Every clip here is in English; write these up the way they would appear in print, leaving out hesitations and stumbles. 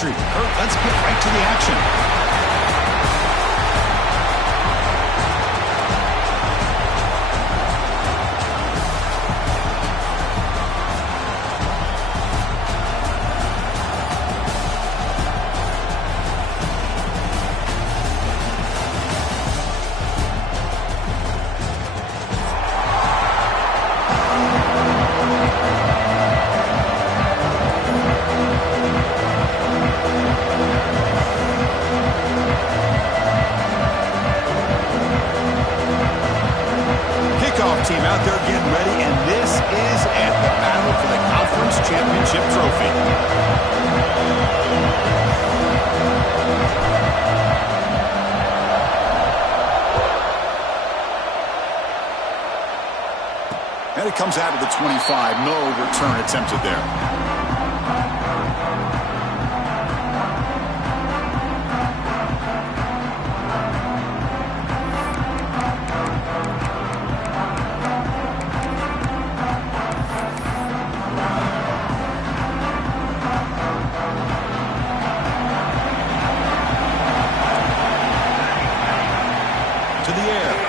streak. Kurt, let's get right to the action. Team out there getting ready, and this is it, the battle for the conference championship trophy. And it comes out of the 25. No return attempted there.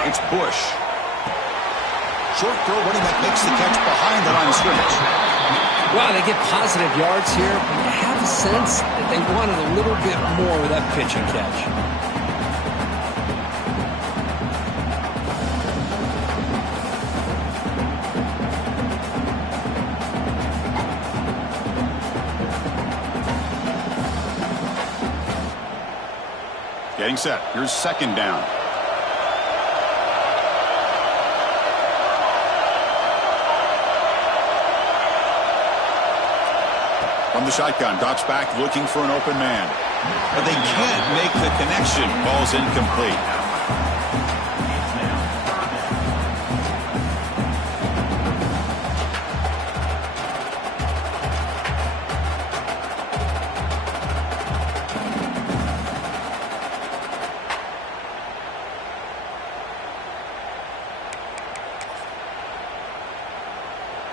It's Bush. Short throw, running back makes the catch behind the line of scrimmage. Wow, they get positive yards here, but you have a sense that they wanted a little bit more with that pitch and catch. Getting set. Here's second down. From the shotgun, drops back looking for an open man. But they can't make the connection. Ball's incomplete.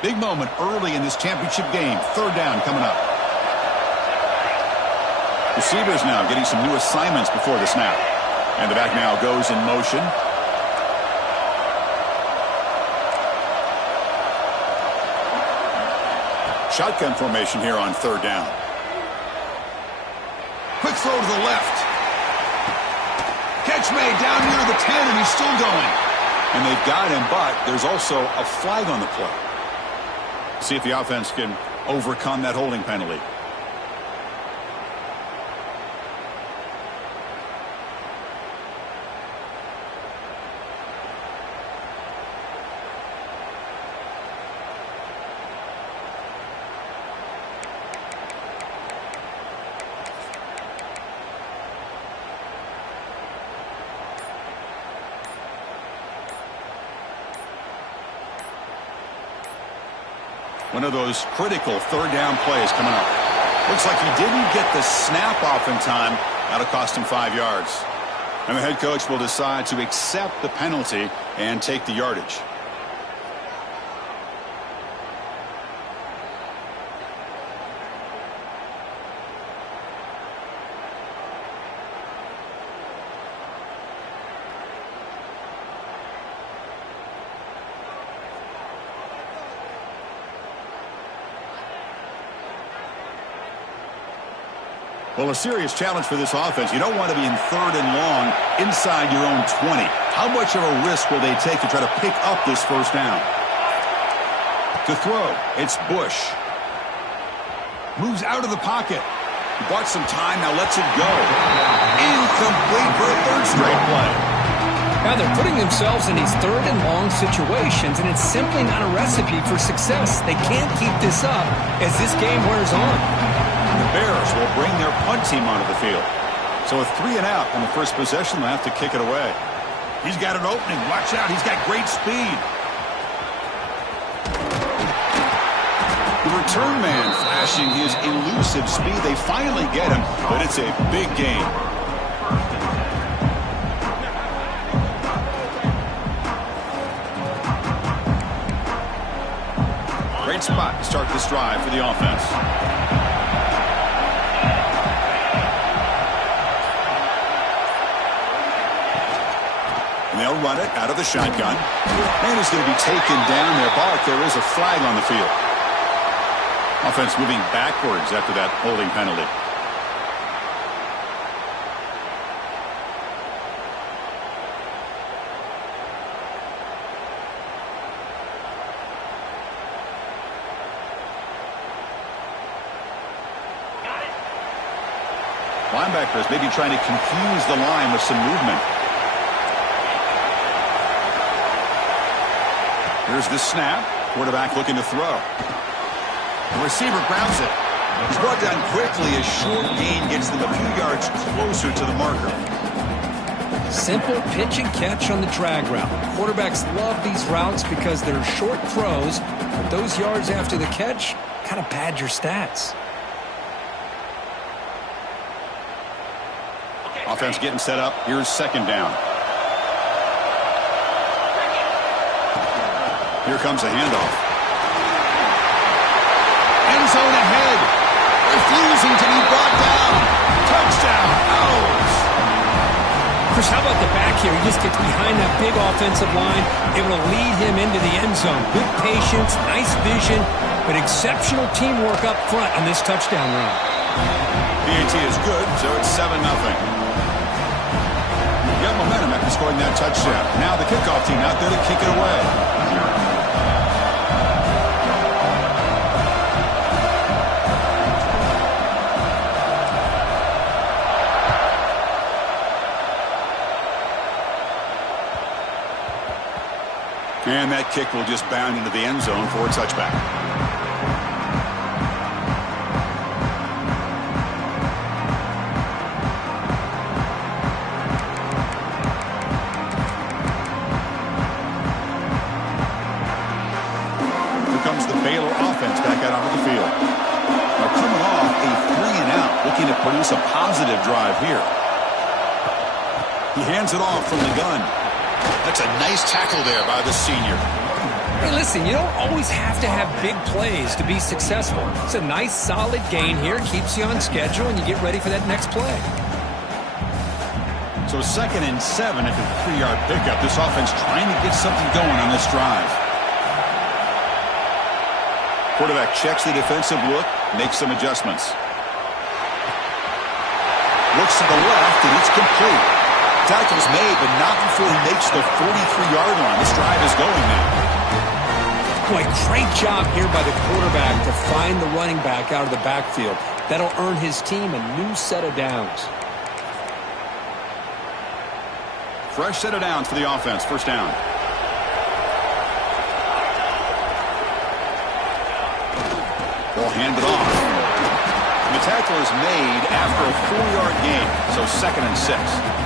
Big moment early in this championship game. Third down coming up. Receivers now getting some new assignments before the snap. And the back now goes in motion. Shotgun formation here on third down. Quick throw to the left. Catch made down near the 10, and he's still going. And they've got him, but there's also a flag on the play. See if the offense can overcome that holding penalty. One of those critical third down plays coming up. Looks like he didn't get the snap off in time. That'll cost him 5 yards. And the head coach will decide to accept the penalty and take the yardage. Well, a serious challenge for this offense. You don't want to be in third and long inside your own 20. How much of a risk will they take to try to pick up this first down? To throw, it's Bush. Moves out of the pocket. He bought some time, now lets it go. Incomplete for a third straight play. Now they're putting themselves in these third and long situations, and it's simply not a recipe for success. They can't keep this up as this game wears on. The Bears will bring their punt team onto the field. So with 3 and out on the first possession, they'll have to kick it away. He's got an opening. Watch out. He's got great speed. The return man flashing his elusive speed. They finally get him, but it's a big game. Great spot to start this drive for the offense. They'll run it out of the shotgun. And is going to be taken down there, but there is a flag on the field. Offense moving backwards after that holding penalty. Linebackers maybe trying to confuse the line with some movement. Here's the snap. Quarterback looking to throw. The receiver grabs it. He's brought down quickly. A short gain gets them a few yards closer to the marker. Simple pitch and catch on the drag route. Quarterbacks love these routes because they're short throws, but those yards after the catch kind of pad your stats. Offense getting set up. Here's second down. Here comes a handoff. End zone ahead. Refusing to be brought down. Touchdown. Owls. Chris, how about the back here? He just gets behind that big offensive line, able to lead him into the end zone. Good patience, nice vision, but exceptional teamwork up front on this touchdown run. PAT is good, so it's 7-0. Got momentum after scoring that touchdown. Now the kickoff team out there to kick it away. And that kick will just bound into the end zone for a touchback. Here comes the Baylor offense back out onto the field. Now coming off a 3-and-out, looking to produce a positive drive here. He hands it off from the gun. That's a nice tackle there by the senior. Hey, listen, you don't always have to have big plays to be successful. It's a nice, solid gain here. Keeps you on schedule, and you get ready for that next play. So 2nd and 7 at the 3-yard pickup. This offense trying to get something going on this drive. Quarterback checks the defensive look, makes some adjustments. Looks to the left, and it's complete. Tackle's made, but not before he makes the 43-yard line. This drive is going now. Boy, great job here by the quarterback to find the running back out of the backfield. That'll earn his team a new set of downs. Fresh set of downs for the offense. First down. Ball handed off. And the tackle is made after a 4-yard gain, so 2nd and 6.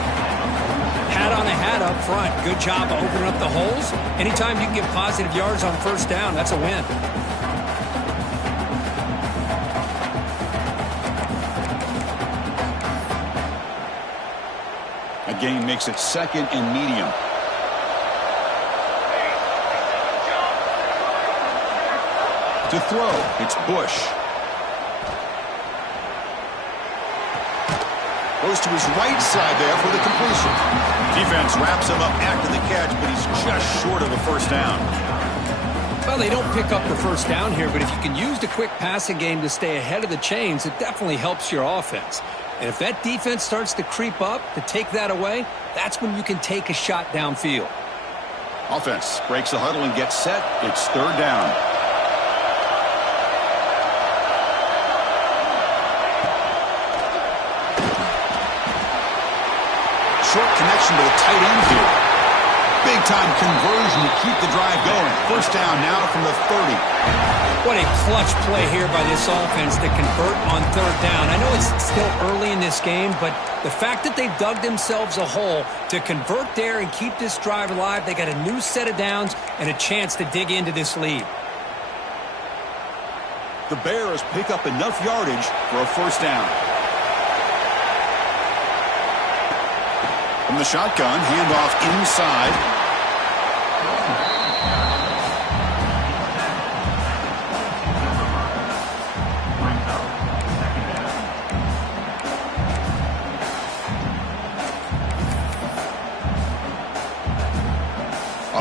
Hat on a hat up front. Good job of opening up the holes. Anytime you can get positive yards on first down, that's a win. A gain makes it 2nd and medium. To throw, it's Bush. Goes to his right side there for the completion. Defense wraps him up after the catch, but he's just short of a first down. Well, they don't pick up the first down here, but if you can use the quick passing game to stay ahead of the chains, it definitely helps your offense. And if that defense starts to creep up to take that away, that's when you can take a shot downfield. Offense breaks the huddle and gets set. It's 3rd down. Short connection to the tight end here. Big-time conversion to keep the drive going. First down now from the 30. What a clutch play here by this offense to convert on 3rd down. I know it's still early in this game, but the fact that they've dug themselves a hole to convert there and keep this drive alive, they got a new set of downs and a chance to dig into this lead. The Bears pick up enough yardage for a first down. From the shotgun, handoff inside.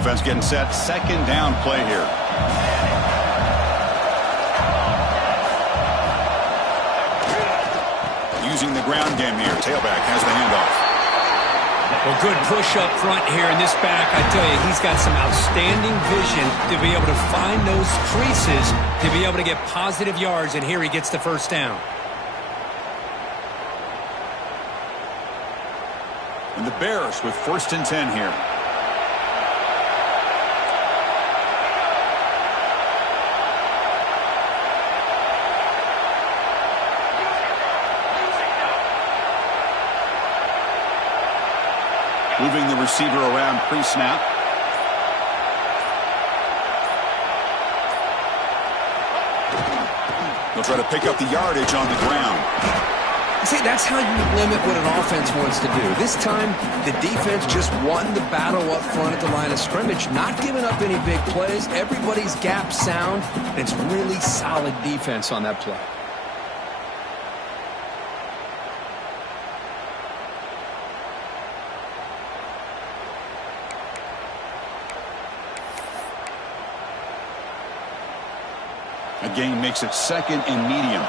Offense getting set. Second down play here. Using the ground game here. Tailback has the handoff. Well, good push up front here in this back. I tell you, he's got some outstanding vision to be able to find those creases, to be able to get positive yards, and here he gets the first down. And the Bears with 1st and 10 here. Moving the receiver around pre-snap. They'll try to pick up the yardage on the ground. See, that's how you limit what an offense wants to do. This time, the defense just won the battle up front at the line of scrimmage, not giving up any big plays. Everybody's gap sound. It's really solid defense on that play. A gain makes it 2nd and medium.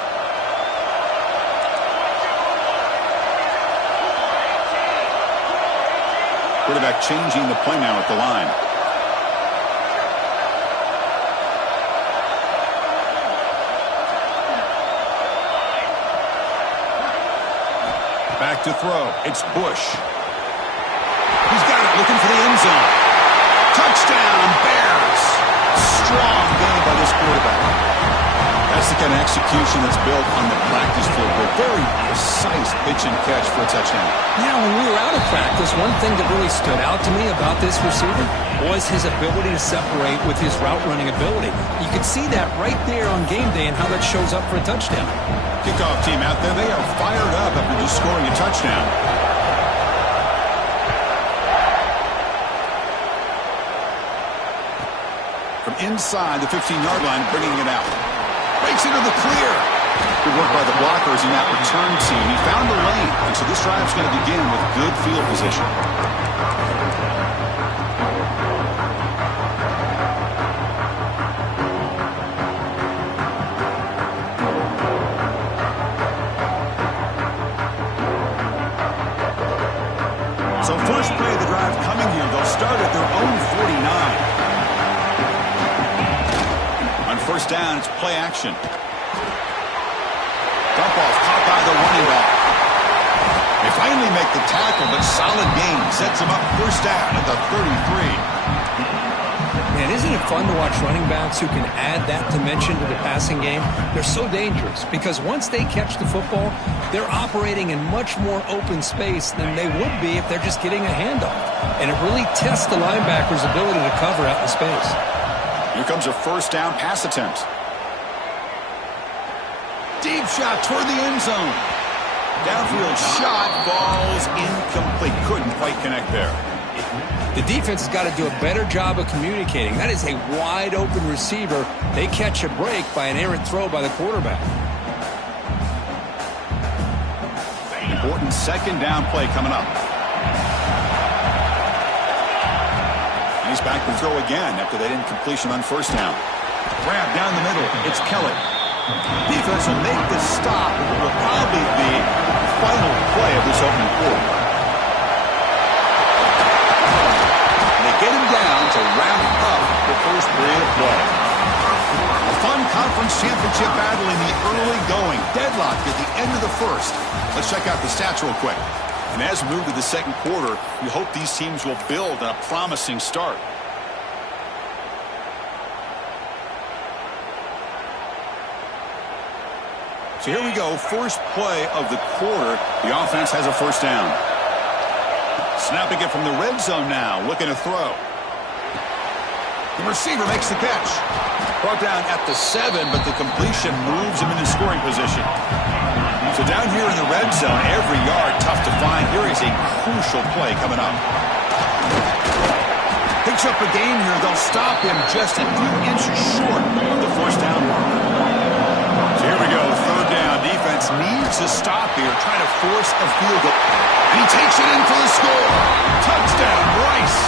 Quarterback changing the play now at the line. Back to throw. It's Bush. He's got it, looking for the end zone. Touchdown, Bears. Strong game by this quarterback. That's the kind of execution that's built on the practice field. A very precise pitch and catch for a touchdown. Yeah, when we were out of practice, one thing that really stood out to me about this receiver was his ability to separate with his route running ability. You can see that right there on game day and how that shows up for a touchdown. Kickoff team out there, they are fired up after just scoring a touchdown. From inside the 15-yard line, bringing it out. Breaks into the clear. Good work by the blockers in that return team. He found the lane, and so this drive's going to begin with good field position. So first play of the drive coming here. They'll start at their own 49. First down, it's play action. Dump off, caught by the running back. They finally make the tackle, but solid gain sets them up first down at the 33. Man, isn't it fun to watch running backs who can add that dimension to the passing game? They're so dangerous because once they catch the football, they're operating in much more open space than they would be if they're just getting a handoff. And it really tests the linebacker's ability to cover out in space. Here comes a first down pass attempt. Deep shot toward the end zone. Downfield shot falls incomplete. Couldn't quite connect there. The defense has got to do a better job of communicating. That is a wide open receiver. They catch a break by an errant throw by the quarterback. Important second down play coming up. He's back to throw again after that incompletion on first down. Grab down the middle. It's Kelly. Defense will make this stop, and it will probably be the final play of this opening quarter. And they get him down to wrap up the first period of play. A fun conference championship battle in the early going. Deadlock at the end of the first. Let's check out the stats real quick. And as we move to the second quarter, we hope these teams will build on a promising start. So here we go, first play of the quarter. The offense has a first down. Snapping it from the red zone now, looking to throw. The receiver makes the catch. Brought down at the 7, but the completion moves him into scoring position. So down here in the red zone, every yard tough to find. Here is a crucial play coming up. Picks up a gain here. They'll stop him just a few inches short of the first down mark. So here we go, third down. Defense needs a stop here, trying to force a field goal. And he takes it in for the score. Touchdown, Rice.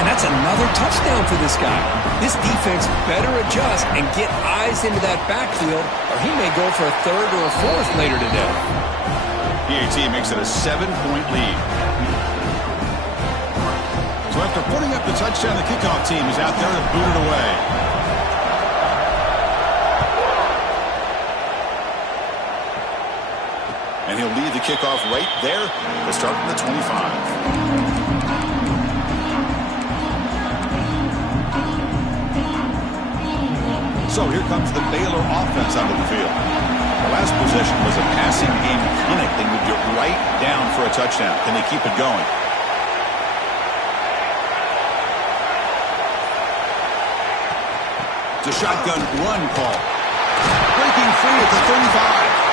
And that's another touchdown for this guy. This defense better adjust and get eyes into that backfield, or he may go for a third or a fourth later today. PAT makes it a 7-point lead. So after putting up the touchdown, the kickoff team is out there to boot it away. And he'll lead the kickoff right there to start from the 25. So here comes the Baylor offense onto the field. The last possession was a passing game clinic. They moved it right down for a touchdown. Can they keep it going? It's a shotgun run call. Breaking free at the 35.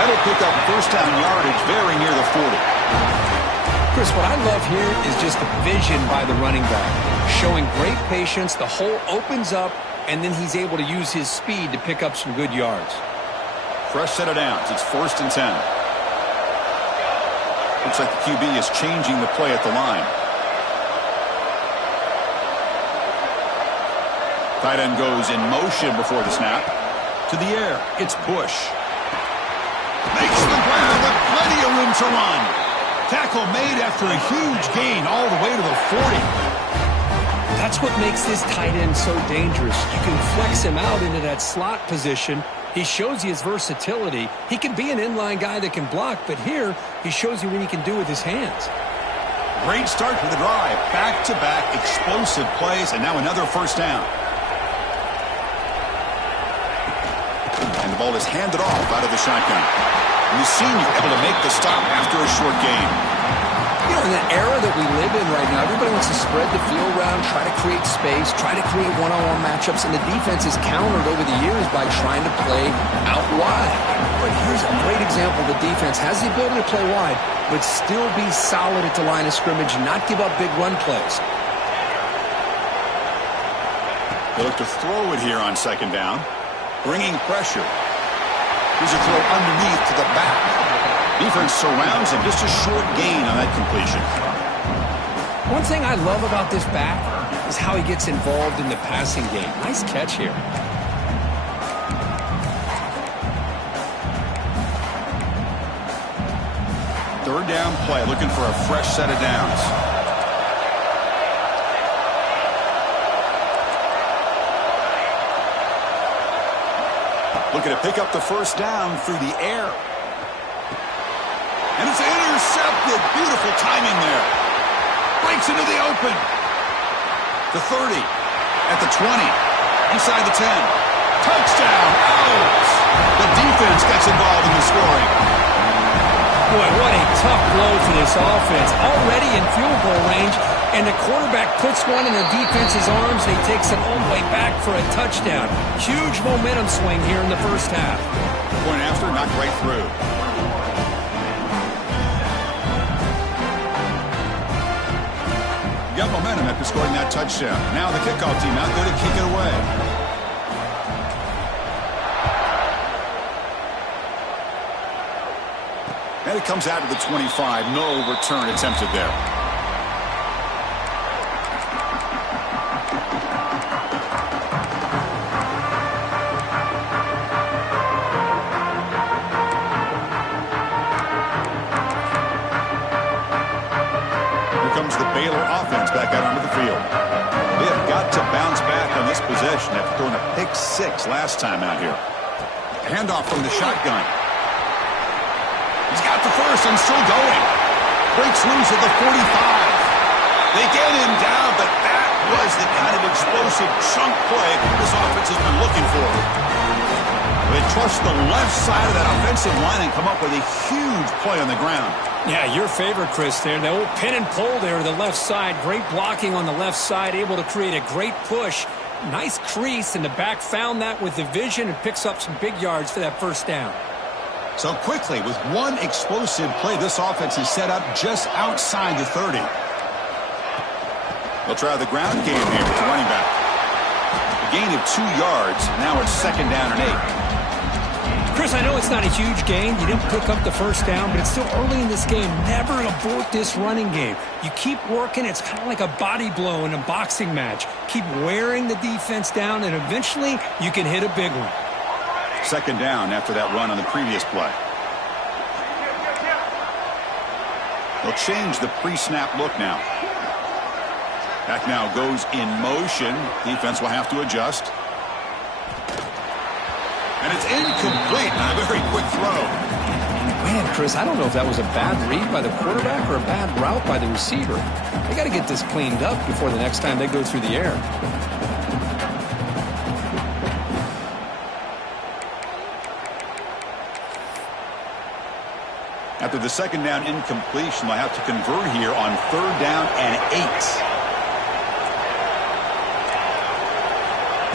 That'll pick up first down yardage very near the 40. Chris, what I love here is just the vision by the running back. Showing great patience, the hole opens up, and then he's able to use his speed to pick up some good yards. Fresh set of downs. It's 1st and 10. Looks like the QB is changing the play at the line. Tight end goes in motion before the snap. To the air. It's Bush. Makes the ground with plenty of room to run. Tackle made after a huge gain all the way to the 40. That's what makes this tight end so dangerous. You can flex him out into that slot position. He shows you his versatility. He can be an inline guy that can block, but here he shows you what he can do with his hands. Great start to the drive. Back-to-back explosive plays, and now another first down. And the ball is handed off out of the shotgun. And the senior able to make the stop after a short gain. You know, in the era that we live in right now, everybody wants to spread the field around, try to create space, try to create one-on-one matchups, and the defense is countered over the years by trying to play out wide. But here's a great example. The defense has the ability to play wide, but still be solid at the line of scrimmage and not give up big run plays. They look to throw it here on second down. Bringing pressure. Here's a throw underneath to the back. Defense surrounds him. Just a short gain on that completion. One thing I love about this back is how he gets involved in the passing game. Nice catch here. Third down play, looking for a fresh set of downs. Looking to pick up the first down through the air. And it's intercepted. Beautiful timing there. Breaks into the open. The 30. At the 20. Inside the 10. Touchdown. Out. The defense gets involved in the scoring. Boy, what a tough blow for this offense. Already in field goal range, and the quarterback puts one in the defense's arms, and he takes it all the way back for a touchdown. Huge momentum swing here in the first half. Point after, knocked right through. Got momentum after scoring that touchdown. Now the kickoff team out there to kick it away. And it comes out to the 25. No return attempted there. Here comes the Baylor offense back out onto the field. They have got to bounce back on this possession after throwing a pick six last time out here. Handoff from the shotgun. He's got the first and still going. Breaks loose at the 45. They get him down, but that was the kind of explosive chunk play this offense has been looking for. They trust the left side of that offensive line and come up with a huge play on the ground. Yeah, your favorite, Chris, there. The old pin and pull there to the left side. Great blocking on the left side, able to create a great push. Nice crease, and the back found that with the vision and picks up some big yards for that first down. So quickly, with one explosive play, this offense is set up just outside the 30. They'll try the ground game here with the running back. A gain of 2 yards. Now it's second down and 8. Chris, I know it's not a huge gain. You didn't pick up the first down, but it's still early in this game. Never abort this running game. You keep working. It's kind of like a body blow in a boxing match. Keep wearing the defense down, and eventually you can hit a big one. Second down after that run on the previous play. They'll change the pre-snap look now. Back now goes in motion. Defense will have to adjust. And it's incomplete. A very quick throw. Man, Chris, I don't know if that was a bad read by the quarterback or a bad route by the receiver. They got to get this cleaned up before the next time they go through the air. After the second down incompletion, they'll have to convert here on third down and 8.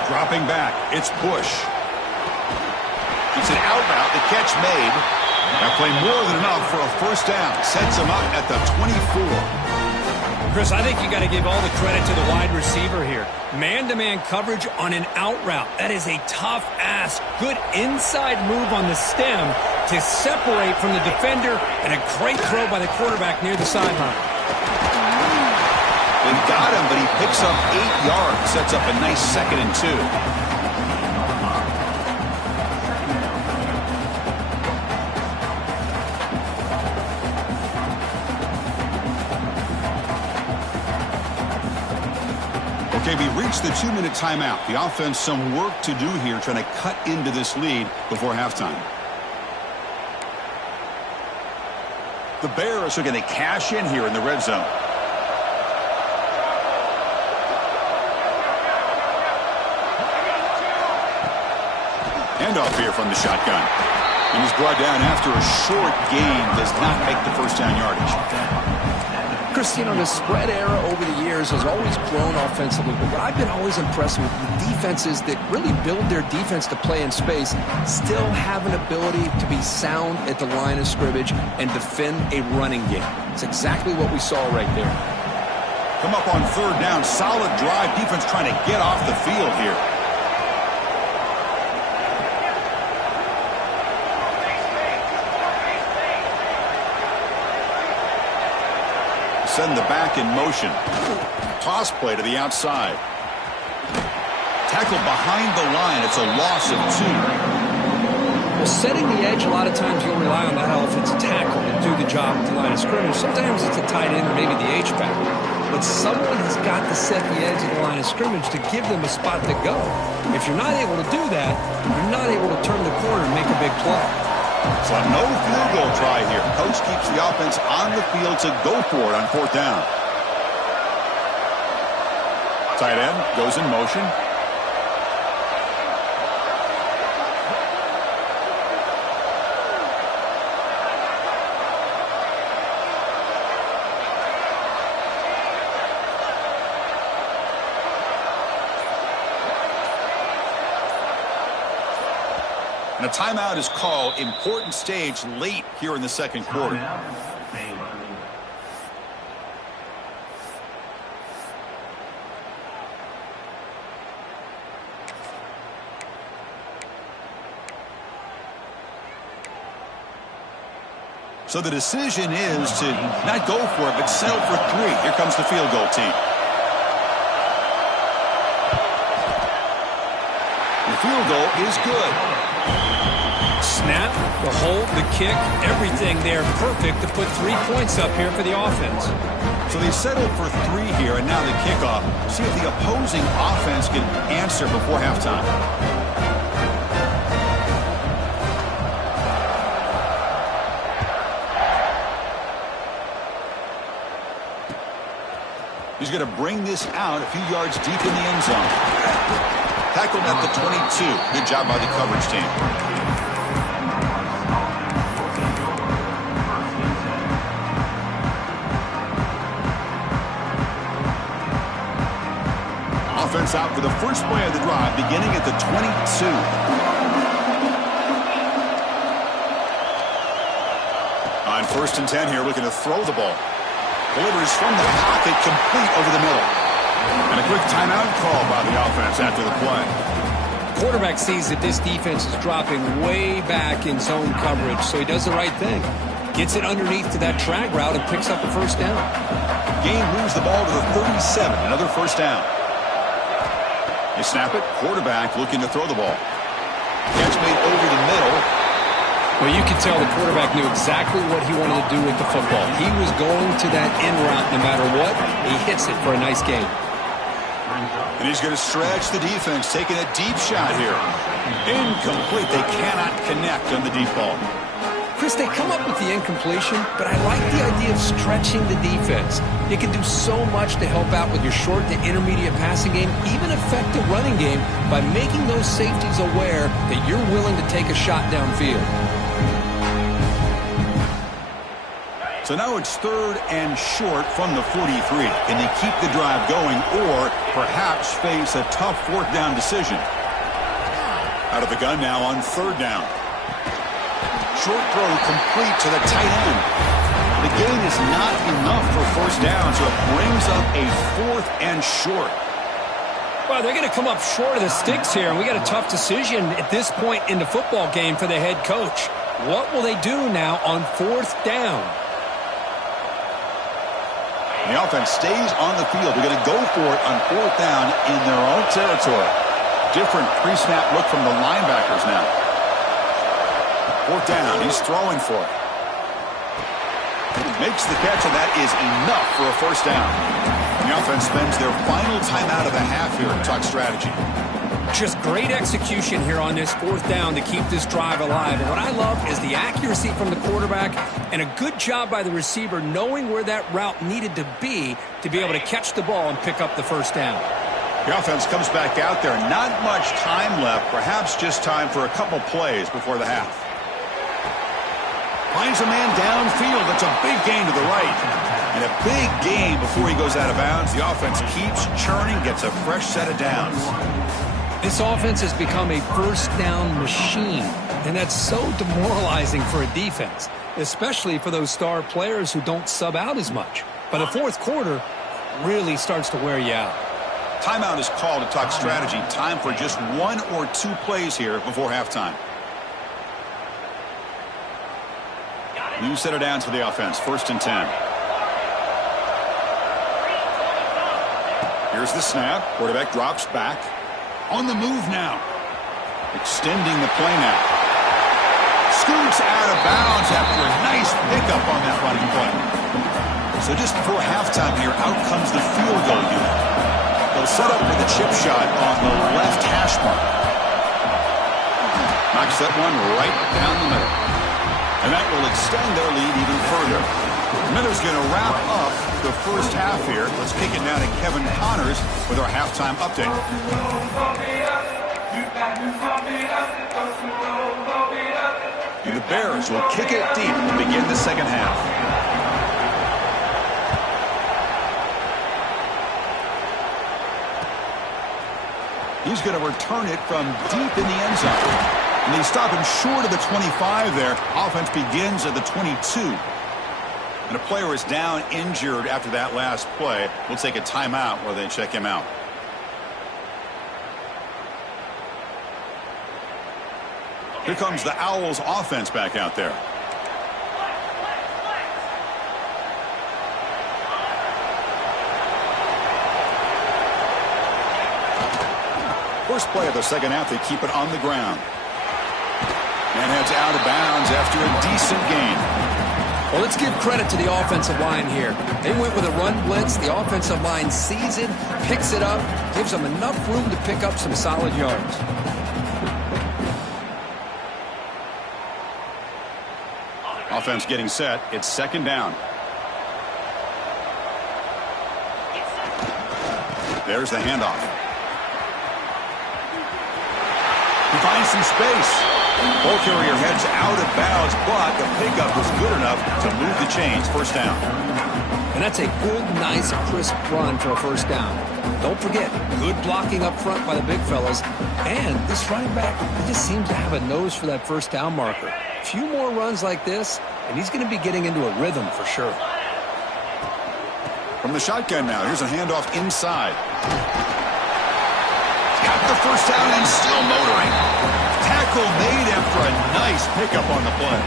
Dropping back, it's Bush. It's an out route, the catch made. That play more than enough for a first down. Sets him up at the 24. Chris, I think you got to give all the credit to the wide receiver here. Man-to-man coverage on an out route. That is a tough ask. Good inside move on the stem to separate from the defender, and a great throw by the quarterback near the sideline. They got him, but he picks up 8 yards. Sets up a nice 2nd and 2. Okay, we reached the 2-minute timeout. The offense some work to do here trying to cut into this lead before halftime. The Bears are going to cash in here in the red zone. Handoff here from the shotgun. And he's brought down after a short gain. Does not make the first down yardage. Chris, you know, the spread era over the years has always grown offensively, but what I've been always impressed with the defenses that really build their defense to play in space still have an ability to be sound at the line of scrimmage and defend a running game. It's exactly what we saw right there. Come up on third down. Solid drive. Defense trying to get off the field here. Send the back in motion. Toss play to the outside. Tackle behind the line. It's a loss of 2. Well, setting the edge, a lot of times you'll rely on that offensive tackle to do the job at the line of scrimmage. Sometimes it's a tight end or maybe the H-back. But someone has got to set the edge of the line of scrimmage to give them a spot to go. If you're not able to do that, you're not able to turn the corner and make a big play. So no field goal try here. Coach keeps the offense on the field to go for it on fourth down. Tight end goes in motion. And a timeout is called. Important stage late here in the second quarter. So the decision is to not go for it, but settle for 3. Here comes the field goal team. The field goal is good. Snap, the hold, the kick, everything there perfect to put 3 points up here for the offense. So they settled for 3 here, and now the kickoff. See if the opposing offense can answer before halftime. He's going to bring this out a few yards deep in the end zone. Tackled at the 22. Good job by the coverage team. Offense out for the first play of the drive, beginning at the 22. On 1st and 10 here, looking to throw the ball. Delivers from the pocket, complete over the middle. And a quick timeout call by the offense after the play. Quarterback sees that this defense is dropping way back in zone coverage, so he does the right thing. Gets it underneath to that drag route and picks up a first down. Gain moves the ball to the 37, another first down. They snap it, quarterback looking to throw the ball. Catch made over the middle. Well, you can tell the quarterback knew exactly what he wanted to do with the football. He was going to that in route no matter what. He hits it for a nice gain. And he's going to stretch the defense, taking a deep shot here. Incomplete. They cannot connect on the deep ball. Chris, they come up with the incompletion, but I like the idea of stretching the defense. You can do so much to help out with your short to intermediate passing game, even affect the running game by making those safeties aware that you're willing to take a shot downfield. So now it's 3rd and short from the 43. Can they keep the drive going or perhaps face a tough 4th down decision? Out of the gun now on 3rd down. Short throw complete to the tight end. The gain is not enough for first down, so it brings up a 4th and short. Well, they're going to come up short of the sticks here, and we got a tough decision at this point in the football game for the head coach. What will they do now on 4th down? The offense stays on the field. They're going to go for it on 4th down in their own territory. Different pre-snap look from the linebackers now. 4th down. He's throwing for it. Makes the catch, and that is enough for a first down. The offense spends their final timeout of the half here to talk strategy. Just great execution here on this 4th down to keep this drive alive. And what I love is the accuracy from the quarterback and a good job by the receiver knowing where that route needed to be able to catch the ball and pick up the first down. The offense comes back out there. Not much time left. Perhaps just time for a couple plays before the half. Finds a man downfield. That's a big gain to the right. And a big gain before he goes out of bounds. The offense keeps churning, gets a fresh set of downs. This offense has become a first down machine, and that's so demoralizing for a defense, especially for those star players who don't sub out as much. By the 4th quarter, really starts to wear you out. Timeout is called to talk strategy. Time for just 1 or 2 plays here before halftime. New set of downs for the offense. 1st and 10. Here's the snap. Quarterback drops back. On the move now. Extending the play now. Scoots out of bounds after a nice pickup on that running play. So just before halftime here, out comes the field goal unit. They'll set up for the chip shot on the left hash mark. Knocks that one right down the middle. And that will extend their lead even further. Miller's going to wrap up the first half here. Let's kick it now to Kevin Connors with our halftime update. And the Bears will kick it deep to begin the second half. He's going to return it from deep in the end zone. And they stop him short of the 25 there. Offense begins at the 22. And a player is down injured after that last play. We'll take a timeout while they check him out. Here comes the Owls offense back out there. First play of the second half, they keep it on the ground. And heads out of bounds after a decent gain. Well, let's give credit to the offensive line here. They went with a run blitz. The offensive line sees it, picks it up, gives them enough room to pick up some solid yards. Offense getting set. It's 2nd down. There's the handoff. He finds some space. Ball carrier heads out of bounds, but the pickup was good enough to move the chains. First down. And that's a good, nice, crisp run for a first down. Don't forget, good blocking up front by the big fellas. And this running back, he just seems to have a nose for that first down marker. A few more runs like this, and he's going to be getting into a rhythm for sure. From the shotgun now, here's a handoff inside. Got got the first down and still motoring. Tackle made after a nice pickup on the play.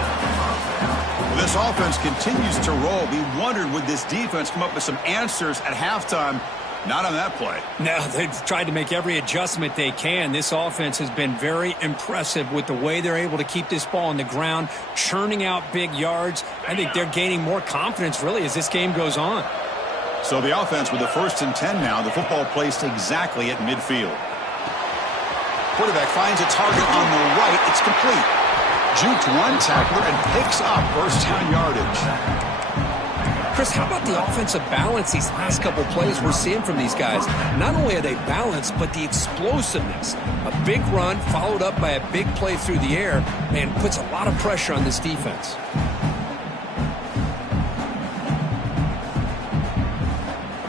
Well, this offense continues to roll. We wondered, would this defense come up with some answers at halftime? Not on that play. No, they've tried to make every adjustment they can. This offense has been very impressive with the way they're able to keep this ball on the ground, churning out big yards. I think they're gaining more confidence, really, as this game goes on. So the offense with the 1st and 10 now. The football placed exactly at midfield. Quarterback finds a target on the right. It's complete. Juked one tackler and picks up first down yardage. Chris, how about the offensive balance these last couple plays we're seeing from these guys? Not only are they balanced, but the explosiveness. A big run followed up by a big play through the air, man, puts a lot of pressure on this defense.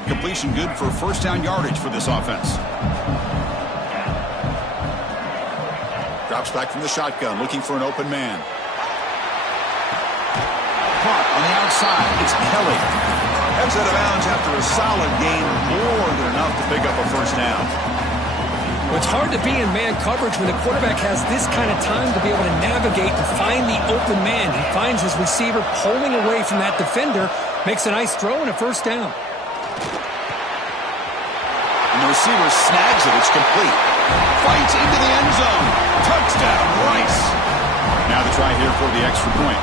Completion good for first down yardage for this offense. Drops back from the shotgun, looking for an open man. Caught on the outside. It's Kelly. Heads out of bounds after a solid gain, more than enough to pick up a first down. Well, it's hard to be in man coverage when the quarterback has this kind of time to be able to navigate and find the open man. He finds his receiver pulling away from that defender, makes a nice throw and a first down. And the receiver snags it. It's complete. Fights into the end zone. Touchdown, Rice. Now the try here for the extra point.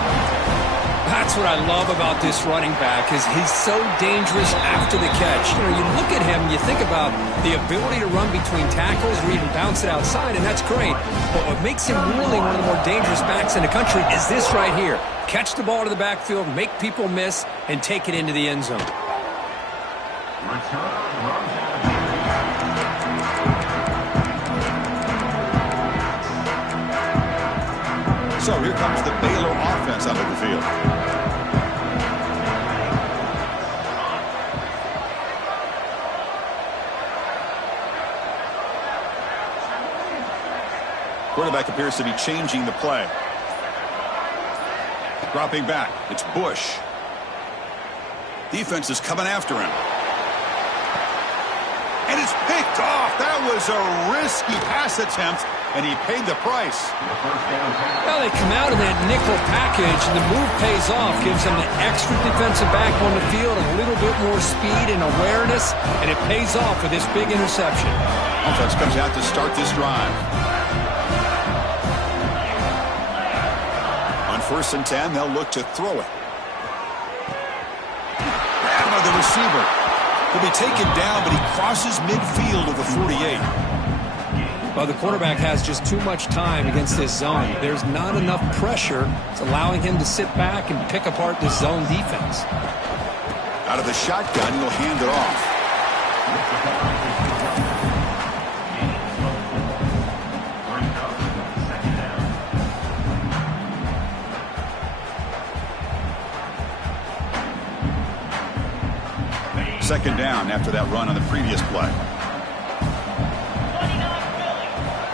That's what I love about this running back is he's so dangerous after the catch. You know, you look at him, you think about the ability to run between tackles or even bounce it outside, and that's great. But what makes him really one of the more dangerous backs in the country is this right here. Catch the ball to the backfield, make people miss, and take it into the end zone. So here comes the Baylor offense out of the field. Quarterback appears to be changing the play. Dropping back. It's Bush. Defense is coming after him. And it's picked off. That was a risky pass attempt, and he paid the price. Well, they come out of that nickel package, and the move pays off, gives them an extra defensive back on the field, a little bit more speed and awareness, and it pays off with this big interception. Offense comes out to start this drive. On 1st and 10, they'll look to throw it. Grab by the receiver. He'll be taken down, but he crosses midfield of the 48. Well, the quarterback has just too much time against this zone. There's not enough pressure. It's allowing him to sit back and pick apart this zone defense. Out of the shotgun, he'll hand it off. Second down after that run on the previous play.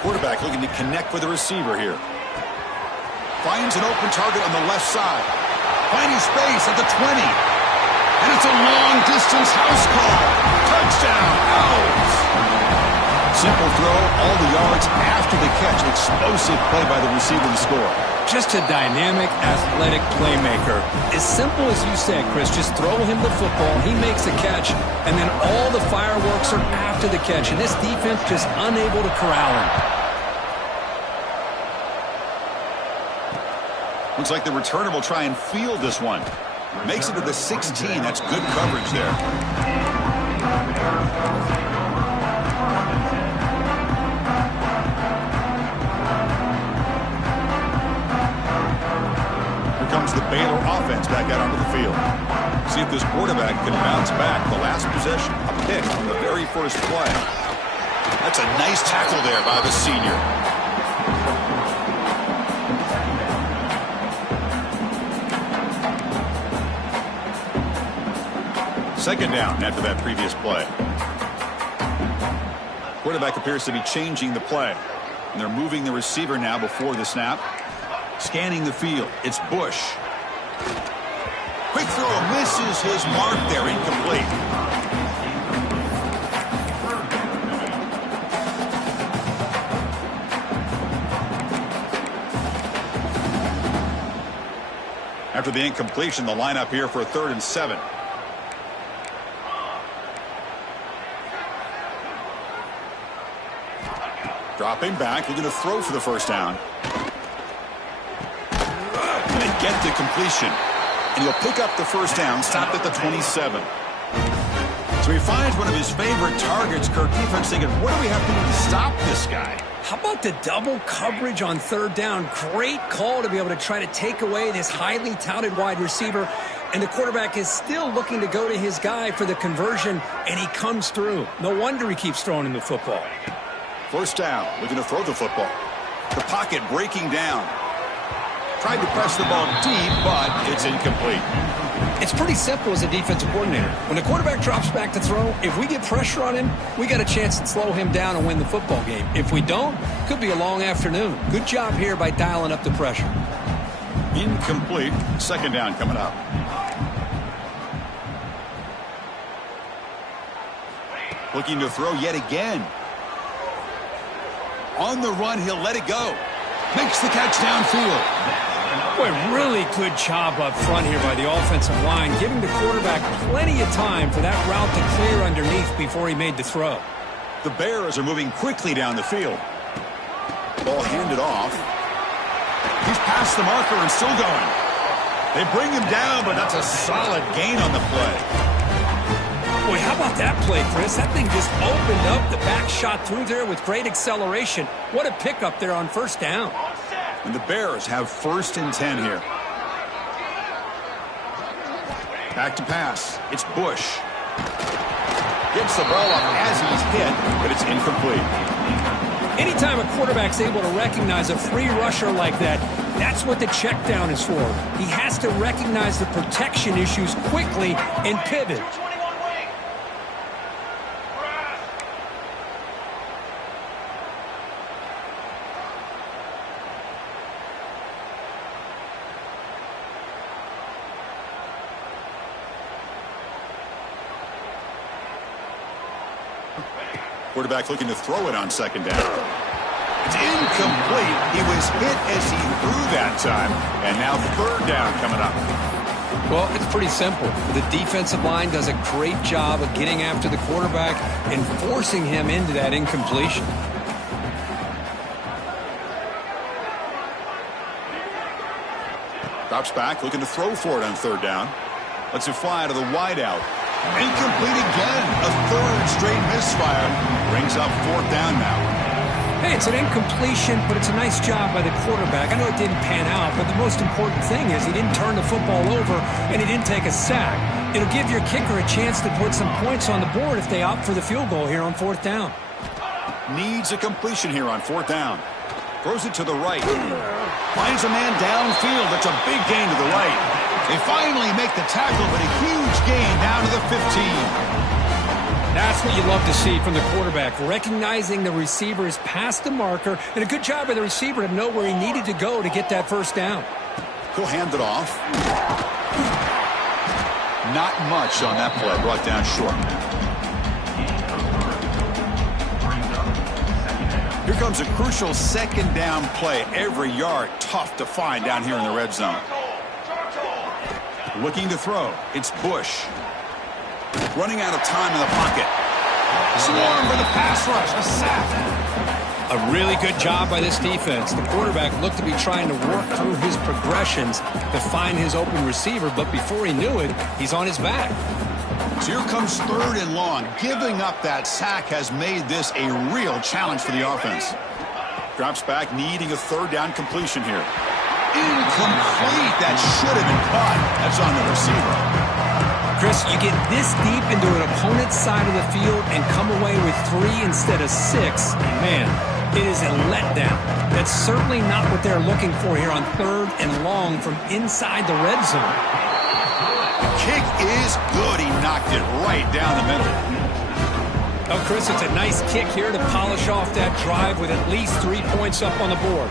Quarterback looking to connect with the receiver here. Finds an open target on the left side. Finding space at the 20. And it's a long-distance house call. Touchdown, Owls. Simple throw, all the yards after the catch. Explosive play by the receiver to score. Just a dynamic, athletic playmaker. As simple as you said, Chris, just throw him the football, he makes a catch, and then all the fireworks are after the catch, and this defense just unable to corral him. Looks like the returner will try and field this one. Makes it to the 16. That's good coverage there. Here comes the Baylor offense back out onto the field. See if this quarterback can bounce back. The last possession, a pick on the very first play. That's a nice tackle there by the senior. Second down after that previous play. Quarterback appears to be changing the play. And they're moving the receiver now before the snap. Scanning the field. It's Bush. Quick throw misses his mark there. Incomplete. After the incompletion, the lineup here for a 3rd and 7. Dropping back, looking to throw for the first down. And they get the completion. And he'll pick up the first down, stopped at the 27. So he finds one of his favorite targets. Kirk, defense thinking, what do we have to do to stop this guy? How about the double coverage on 3rd down? Great call to be able to try to take away this highly touted wide receiver. And the quarterback is still looking to go to his guy for the conversion, and he comes through. No wonder he keeps throwing him the football. First down, looking to throw the football. The pocket breaking down. Tried to press the ball deep, but it's incomplete. It's pretty simple as a defensive coordinator. When the quarterback drops back to throw, if we get pressure on him, we got a chance to slow him down and win the football game. If we don't, could be a long afternoon. Good job here by dialing up the pressure. Incomplete. Second down coming up. Looking to throw yet again. On the run, he'll let it go. Makes the catch downfield. Boy, really good job up front here by the offensive line, giving the quarterback plenty of time for that route to clear underneath before he made the throw. The Bears are moving quickly down the field. Ball handed off. He's past the marker and still going. They bring him down, but that's a solid gain on the play. Boy, how about that play, Chris? That thing just opened up. The back shot through there with great acceleration. What a pickup there on first down. And the Bears have 1st and 10 here. Back to pass. It's Bush. Gets the ball up as he's hit, but it's incomplete. Anytime a quarterback's able to recognize a free rusher like that, that's what the check down is for. He has to recognize the protection issues quickly and pivot. Quarterback looking to throw it on second down. It's incomplete. He was hit as he threw that time. And now 3rd down coming up. Well, it's pretty simple. The defensive line does a great job of getting after the quarterback and forcing him into that incompletion. Drops back, looking to throw for it on 3rd down. Lets it fly to the wideout. Incomplete again. A 3rd straight misfire. Brings up 4th down now. Hey, it's an incompletion, but it's a nice job by the quarterback. I know it didn't pan out, but the most important thing is he didn't turn the football over and he didn't take a sack. It'll give your kicker a chance to put some points on the board if they opt for the field goal here on 4th down. Needs a completion here on 4th down. Throws it to the right. Finds a man downfield. That's a big gain to the right. They finally make the tackle, but a huge gain down to the 15. That's what you love to see from the quarterback, recognizing the receiver is past the marker, and a good job by the receiver to know where he needed to go to get that first down. He'll hand it off. Not much on that play, brought down short. Here comes a crucial second down play. Every yard tough to find down here in the red zone. Looking to throw. It's Bush. Running out of time in the pocket. Swarm for the pass rush. A sack. A really good job by this defense. The quarterback looked to be trying to work through his progressions to find his open receiver, but before he knew it, he's on his back. So here comes 3rd and long. Giving up that sack has made this a real challenge for the offense. Drops back, needing a 3rd down completion here. Incomplete. That should have been caught. That's on the receiver. Chris, you get this deep into an opponent's side of the field and come away with 3 instead of 6. Man, it is a letdown. That's certainly not what they're looking for here on 3rd and long from inside the red zone. The kick is good. He knocked it right down the middle. Oh, Chris, it's a nice kick here to polish off that drive with at least 3 points up on the board.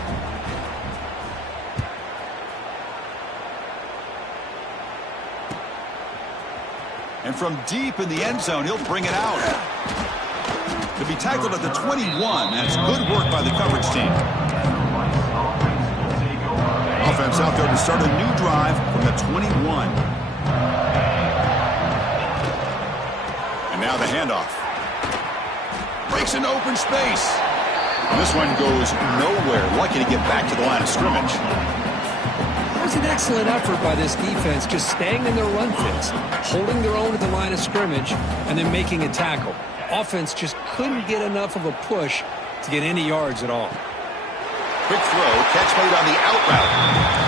And from deep in the end zone, he'll bring it out. To be tackled at the 21. That's good work by the coverage team. A offense out there to start a new drive from the 21. And now the handoff. Breaks into open space. And this one goes nowhere. Lucky to get back to the line of scrimmage. It was an excellent effort by this defense, just staying in their run fits, holding their own at the line of scrimmage, and then making a tackle. Offense just couldn't get enough of a push to get any yards at all. Quick throw, catch made on the out route.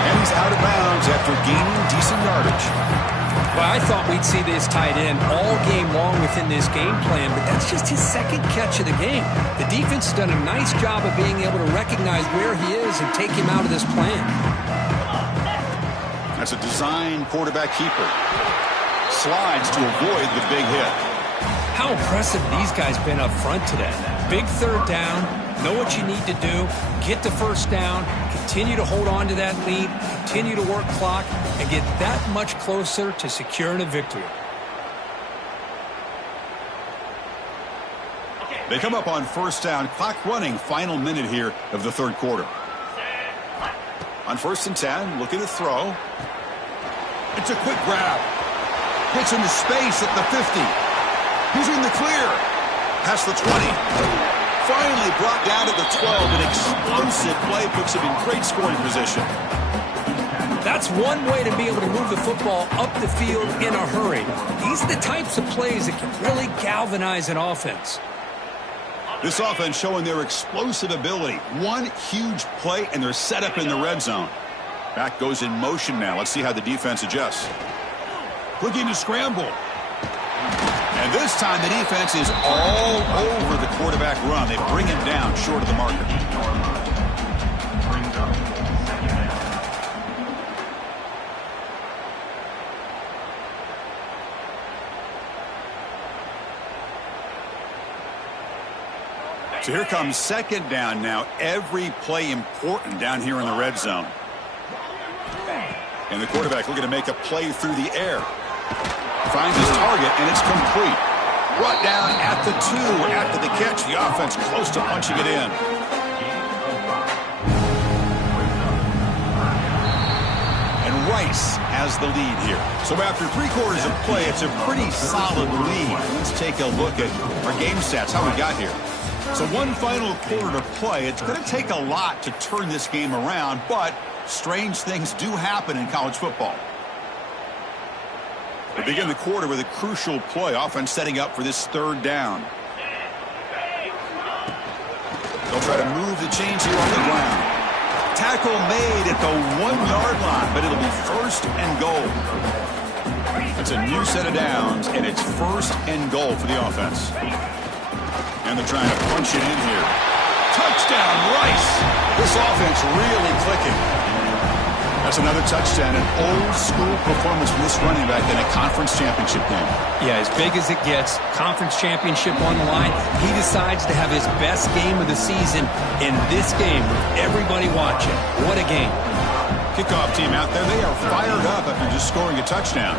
And he's out of bounds after gaining decent yardage. Well, I thought we'd see this tight end all game long within this game plan, but that's just his second catch of the game. The defense has done a nice job of being able to recognize where he is and take him out of this plan. That's a design quarterback keeper. Slides to avoid the big hit. How impressive these guys been up front today. Big third down, know what you need to do, get the first down, continue to hold on to that lead, continue to work clock, and get that much closer to securing a victory. They come up on first down, clock running, final minute here of the third quarter. On 1st and 10, looking to throw. It's a quick grab. Gets into space at the 50. He's in the clear. Past the 20. Finally brought down at the 12. An explosive play puts him in great scoring position. That's one way to be able to move the football up the field in a hurry. These are the types of plays that can really galvanize an offense. This offense showing their explosive ability. One huge play, and they're set up in the red zone. Back goes in motion now. Let's see how the defense adjusts. Looking to scramble. And this time the defense is all over the quarterback run. They bring him down short of the marker. So here comes second down now. Every play important down here in the red zone. And the quarterback looking to make a play through the air. Finds his target, and it's complete. Brought down at the 2 after the catch. The offense close to punching it in. And Rice has the lead here. So after 3 quarters of play, it's a pretty solid lead. Let's take a look at our game stats, how we got here. So one final quarter to play. It's going to take a lot to turn this game around, but strange things do happen in college football. They begin the quarter with a crucial play. Offense setting up for this third down. They'll try to move the chains here on the ground. Tackle made at the 1-yard line, but it'll be first and goal. That's a new set of downs, and it's first and goal for the offense. And they're trying to punch it in here. Touchdown, Rice. This offense really clicking. That's another touchdown, an old-school performance from this running back in a conference championship game. Yeah, as big as it gets, conference championship on the line, he decides to have his best game of the season in this game with everybody watching. What a game. Kickoff team out there, they are fired up after just scoring a touchdown.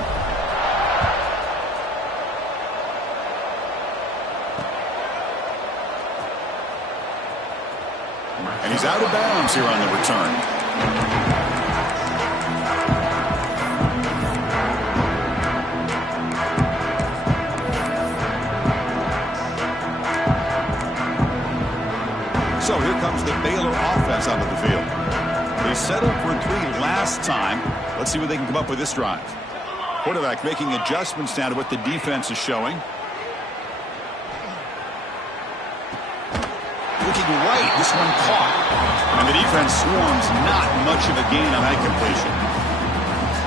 And he's out of bounds here on the return. So here comes the Baylor offense onto the field. They settled for 3 last time. Let's see what they can come up with this drive. Quarterback making adjustments now to what the defense is showing. Looking right, this one caught. And the defense swarms, not much of a gain on that completion.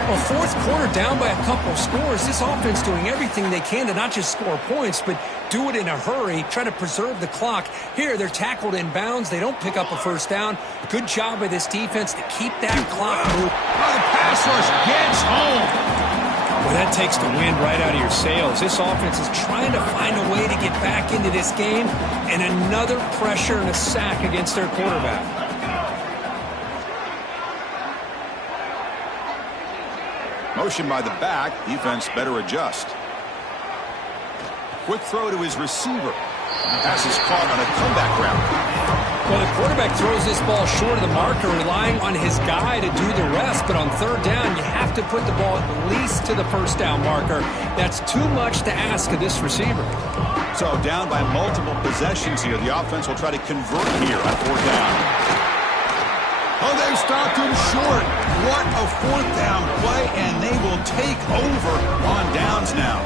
Well, fourth quarter down by a couple of scores. This offense doing everything they can to not just score points, but do it in a hurry, try to preserve the clock. Here, they're tackled in bounds. They don't pick up a first down. Good job by this defense to keep that clock moving. Oh, the pass rush gets home. Well, that takes the wind right out of your sails. This offense is trying to find a way to get back into this game, and another pressure and a sack against their quarterback. Motion by the back. Defense better adjust. Quick throw to his receiver. Pass is caught on a comeback route. Well, the quarterback throws this ball short of the marker, relying on his guy to do the rest. But on third down, you have to put the ball at least to the first down marker. That's too much to ask of this receiver. So down by multiple possessions here. The offense will try to convert here on fourth down. Oh, they've stopped him short. What a fourth down play, and they will take over on downs now.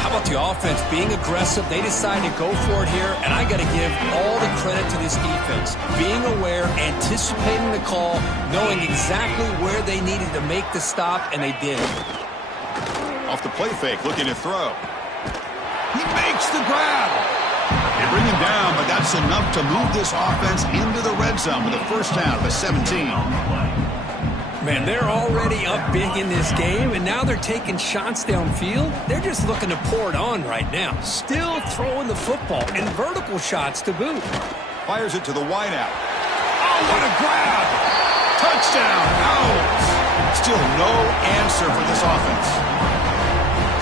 How about the offense being aggressive? They decided to go for it here, and I got to give all the credit to this defense. Being aware, anticipating the call, knowing exactly where they needed to make the stop, and they did. Off the play fake, looking to throw. He makes the grab. They bring him down, but that's enough to move this offense into the red zone with a first down of 17. Man, they're already up big in this game, and now they're taking shots downfield. They're just looking to pour it on right now. Still throwing the football, and vertical shots to boot. Fires it to the wideout. Oh, what a grab! Touchdown! No! Still no answer for this offense.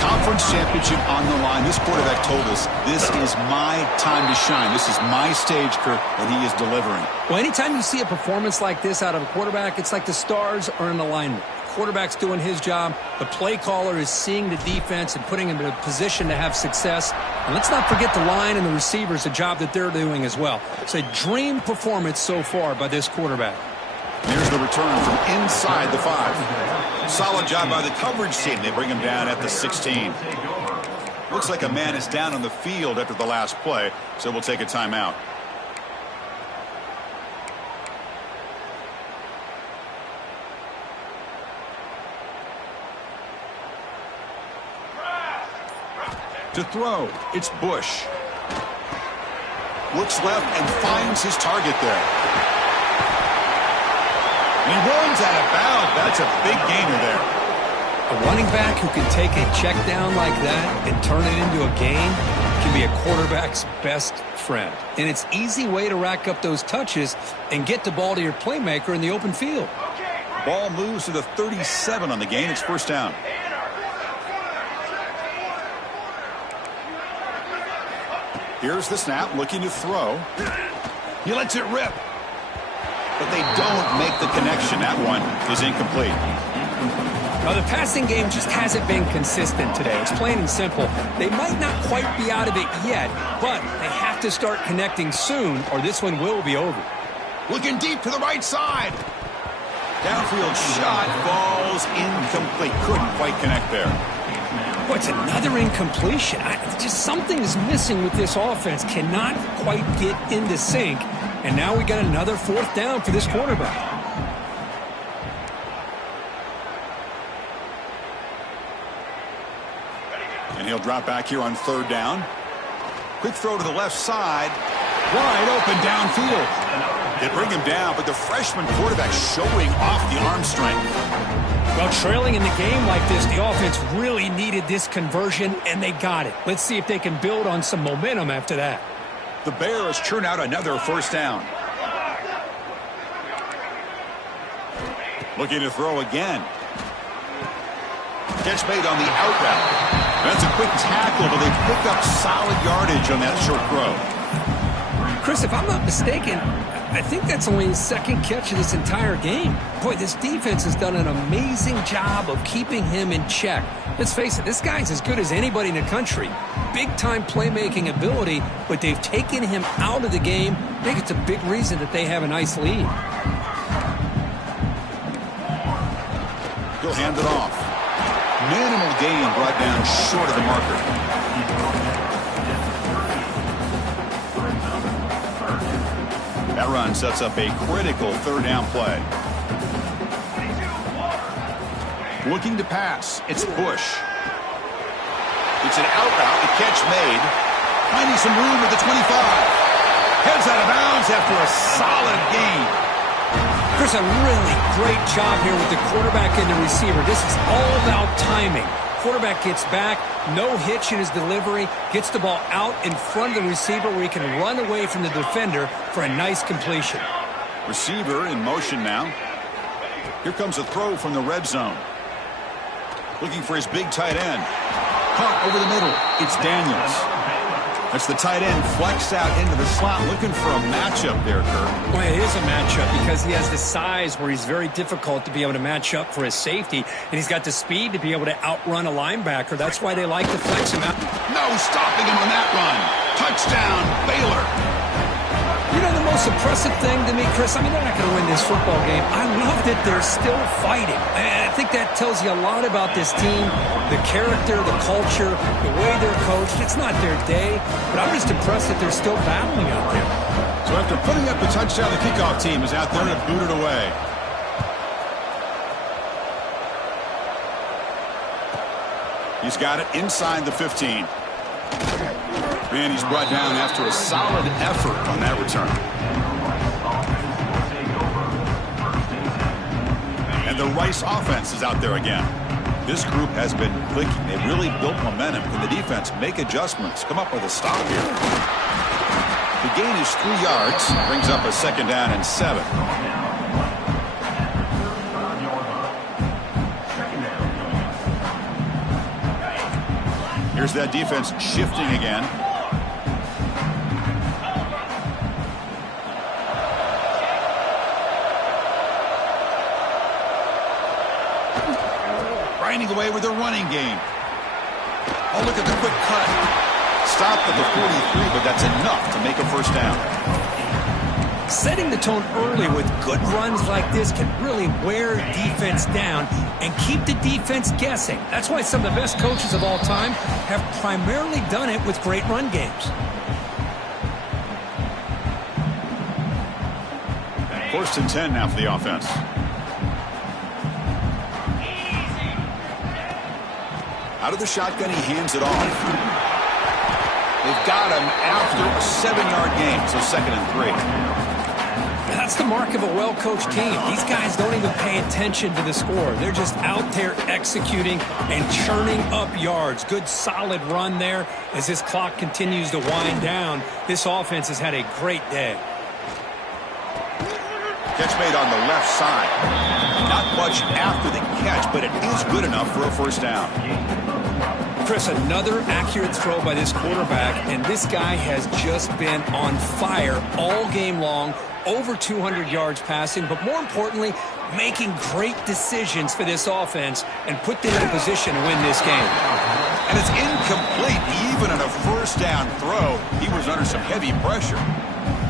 Conference championship on the line. This quarterback told us, this is my time to shine. This is my stage, Kirk, and he is delivering. Well, anytime you see a performance like this out of a quarterback, it's like the stars are in alignment. The quarterback's doing his job. The play caller is seeing the defense and putting him in a position to have success. And let's not forget the line and the receivers, a job that they're doing as well. It's a dream performance so far by this quarterback. Here's the return from inside the 5. Solid job by the coverage team. They bring him down at the 16. Looks like a man is down on the field after the last play, so we'll take a timeout. To throw, it's Bush. Looks left and finds his target there. And he runs out of bounds. That's a big gainer there. A running back who can take a check down like that and turn it into a gain can be a quarterback's best friend. And it's an easy way to rack up those touches and get the ball to your playmaker in the open field. Ball moves to the 37 on the gain. It's first down. Here's the snap, looking to throw. He lets it rip. But they don't make the connection. That one is incomplete. Now, the passing game just hasn't been consistent today. It's plain and simple. They might not quite be out of it yet, but they have to start connecting soon, or this one will be over. Looking deep to the right side. Downfield shot falls incomplete. Couldn't quite connect there. What's another incompletion? Just something is missing with this offense. Cannot quite get into sync. And now we got another fourth down for this quarterback. And he'll drop back here on third down. Quick throw to the left side. Wide open downfield. They bring him down, but the freshman quarterback showing off the arm strength. Well, trailing in the game like this, the offense really needed this conversion, and they got it. Let's see if they can build on some momentum after that. The Bears churn out another first down. Looking to throw again. Catch made on the out route. That's a quick tackle, but they pick up solid yardage on that short throw. Chris, if I'm not mistaken, I think that's only his second catch of this entire game. Boy, this defense has done an amazing job of keeping him in check. Let's face it, this guy's as good as anybody in the country. Big-time playmaking ability, but they've taken him out of the game. I think it's a big reason that they have a nice lead. He'll hand it off. Minimal gain brought down short of the marker. That run sets up a critical third down play. Looking to pass. It's Bush. It's an out route. The catch made. Finding some room at the 25. Heads out of bounds after a solid gain. Chris, a really great job here with the quarterback and the receiver. This is all about timing. Quarterback gets back, no hitch in his delivery, gets the ball out in front of the receiver where he can run away from the defender for a nice completion. Receiver in motion now. Here comes a throw from the red zone. Looking for his big tight end. Caught over the middle. It's Daniels. That's the tight end flexed out into the slot, looking for a matchup there, Kirk. Well, it is a matchup because he has the size where he's very difficult to be able to match up for his safety, and he's got the speed to be able to outrun a linebacker. That's why they like to flex him out. No stopping him on that run. Touchdown, Baylor. You know, the most impressive thing to me, Chris, I mean, they're not going to win this football game. I love that they're still fighting. And I think that tells you a lot about this team, the character, the culture, the way they're coached. It's not their day, but I'm just impressed that they're still battling out there. So after putting up the touchdown, the kickoff team is out there to boot it away. He's got it inside the 15. And he's brought down after a solid effort on that return. And the Rice offense is out there again. This group has been clicking. They've really built momentum. Can the defense make adjustments? Come up with a stop here. The gain is 3 yards. Brings up a 2nd down and 7. Here's that defense shifting again. Grinding away with their running game. Oh, look at the quick cut. Stopped at the 43, but that's enough to make a 1st down. Setting the tone early with good runs like this can really wear defense down and keep the defense guessing. That's why some of the best coaches of all time have primarily done it with great run games. 1st and 10 now for the offense. Out of the shotgun, he hands it off. They've got him after a 7-yard gain, so 2nd and 3. That's the mark of a well-coached team. These guys don't even pay attention to the score. They're just out there executing and churning up yards. Good, solid run there as this clock continues to wind down. This offense has had a great day. Catch made on the left side. Not much after the catch, but it is good enough for a 1st down. Chris, another accurate throw by this quarterback, and this guy has just been on fire all game long. Over 200 yards passing, but more importantly, making great decisions for this offense and put them in a position to win this game. And it's incomplete. Even on a 1st down throw, he was under some heavy pressure.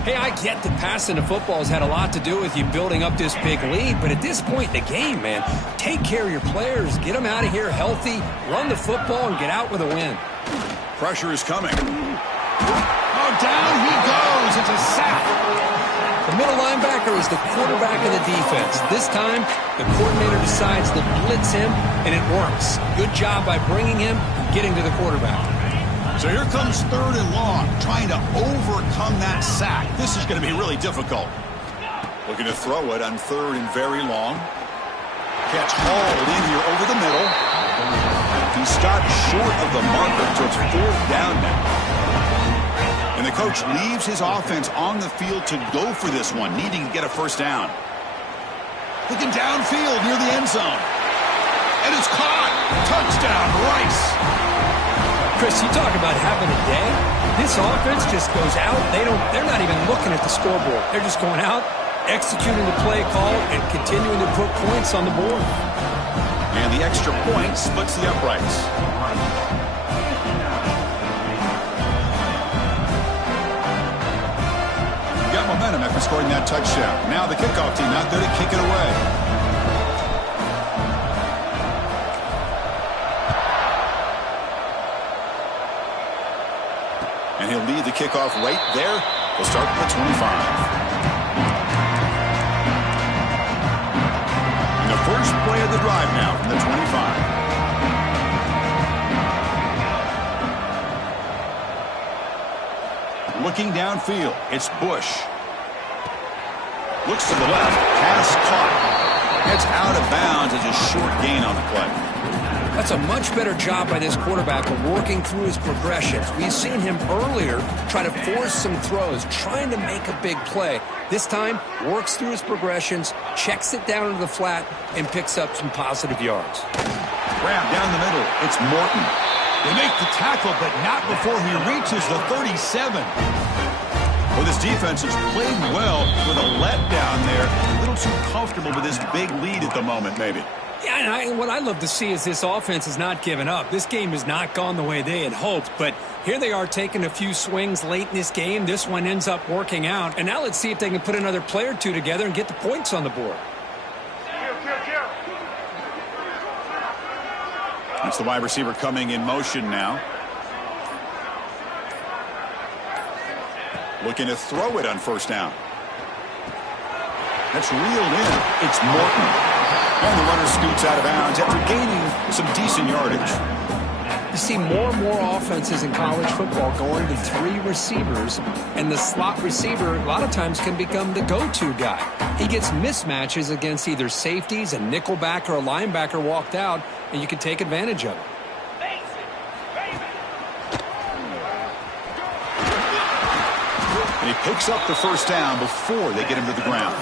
Hey, I get that passing the football has had a lot to do with you building up this big lead, but at this point in the game, man, take care of your players, get them out of here healthy, run the football, and get out with a win. Pressure is coming. Oh, down he goes. It's a sack. The middle linebacker is the quarterback of the defense. This time, the coordinator decides to blitz him, and it works. Good job by bringing him and getting to the quarterback. So here comes 3rd and long, trying to overcome that sack. This is going to be really difficult. Looking to throw it on 3rd and very long. Catch hauled in here over the middle. He stopped short of the marker, so it's 4th down now. And the coach leaves his offense on the field to go for this one, needing to get a 1st down. Looking downfield near the end zone. And it's caught. Touchdown, Rice. Chris, you talk about having a day. This offense just goes out. They're not even looking at the scoreboard. They're just going out, executing the play call, and continuing to put points on the board. And the extra point splits the uprights. Got momentum after scoring that touchdown. Now the kickoff team out there to kick it away. And he'll lead the kickoff right there. We'll start at the 25. And the first play of the drive now from the 25. Looking downfield, it's Bush. Looks to the left, pass caught. Heads out of bounds as a short gain on the play. That's a much better job by this quarterback of working through his progressions. We've seen him earlier try to force some throws, trying to make a big play. This time, works through his progressions, checks it down into the flat, and picks up some positive yards. Grab down the middle, it's Morton. They make the tackle, but not before he reaches the 37. Well, this defense is playing well with a letdown there. A little too comfortable with this big lead at the moment, maybe. Yeah, and what I'd love to see is this offense is not giving up. This game has not gone the way they had hoped, but here they are taking a few swings late in this game. This one ends up working out, and now let's see if they can put another play or two together and get the points on the board. It's the wide receiver coming in motion now. Looking to throw it on first down. That's reeled in. It's Morton. And the runner scoots out of bounds after gaining some decent yardage. You see more and more offenses in college football going to 3 receivers, and the slot receiver a lot of times can become the go-to guy. He gets mismatches against either safeties, a nickelback, or a linebacker walked out, and you can take advantage of it. And he picks up the first down before they get him to the ground.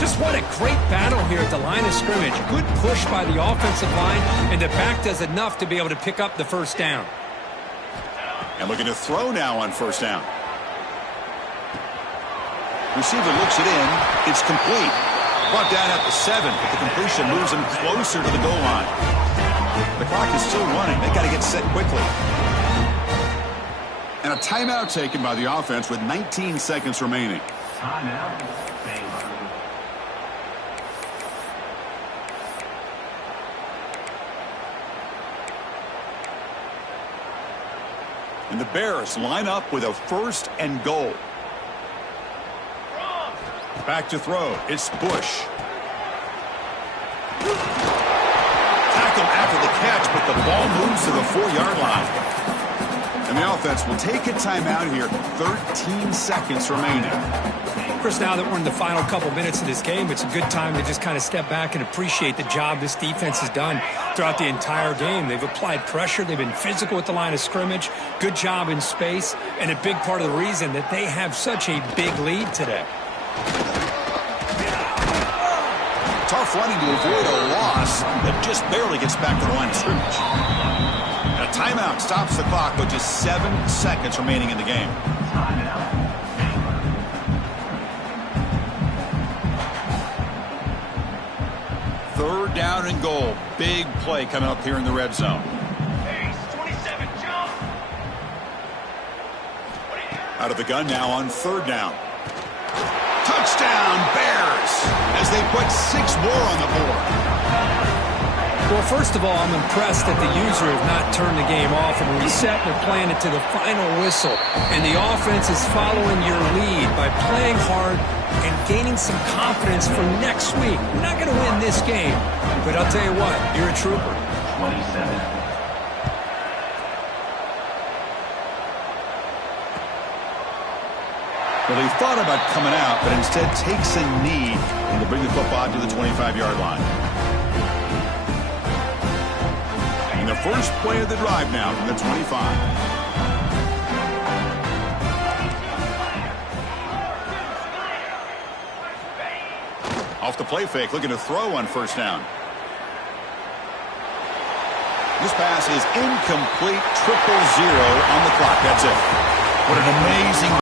Just what a great battle here at the line of scrimmage. Good push by the offensive line, and the back does enough to be able to pick up the first down. And looking to throw now on first down. Receiver looks it in. It's complete. Brought down at the 7, but the completion moves him closer to the goal line. The clock is still running. They got to get set quickly. And a timeout taken by the offense with 19 seconds remaining. Timeout. And the Bears line up with a 1st and goal. Back to throw. It's Bush. Tackled after the catch, but the ball moves to the 4-yard line. And the offense will take a timeout here. 13 seconds remaining. Chris, now that we're in the final couple minutes of this game, it's a good time to just kind of step back and appreciate the job this defense has done throughout the entire game. They've applied pressure. They've been physical at the line of scrimmage. Good job in space. And a big part of the reason that they have such a big lead today. Tough running to avoid a loss, but just barely gets back to the line of scrimmage. And a timeout stops the clock with just 7 seconds remaining in the game. Third down and goal. Big play coming up here in the red zone. Out of the gun now on 3rd down. Touchdown, Bears, as they put 6 more on the board. Well, first of all, I'm impressed that the user has not turned the game off and reset. They're playing it to the final whistle. And the offense is following your lead by playing hard and gaining some confidence for next week. We're not going to win this game, but I'll tell you what, you're a trooper. 27. Well, they thought about coming out, but instead takes a knee and to bring the football to the 25-yard line. And the first play of the drive now from the 25. Off the play fake, looking to throw on first down. This pass is incomplete, 0-0 on the clock. That's it. What an amazing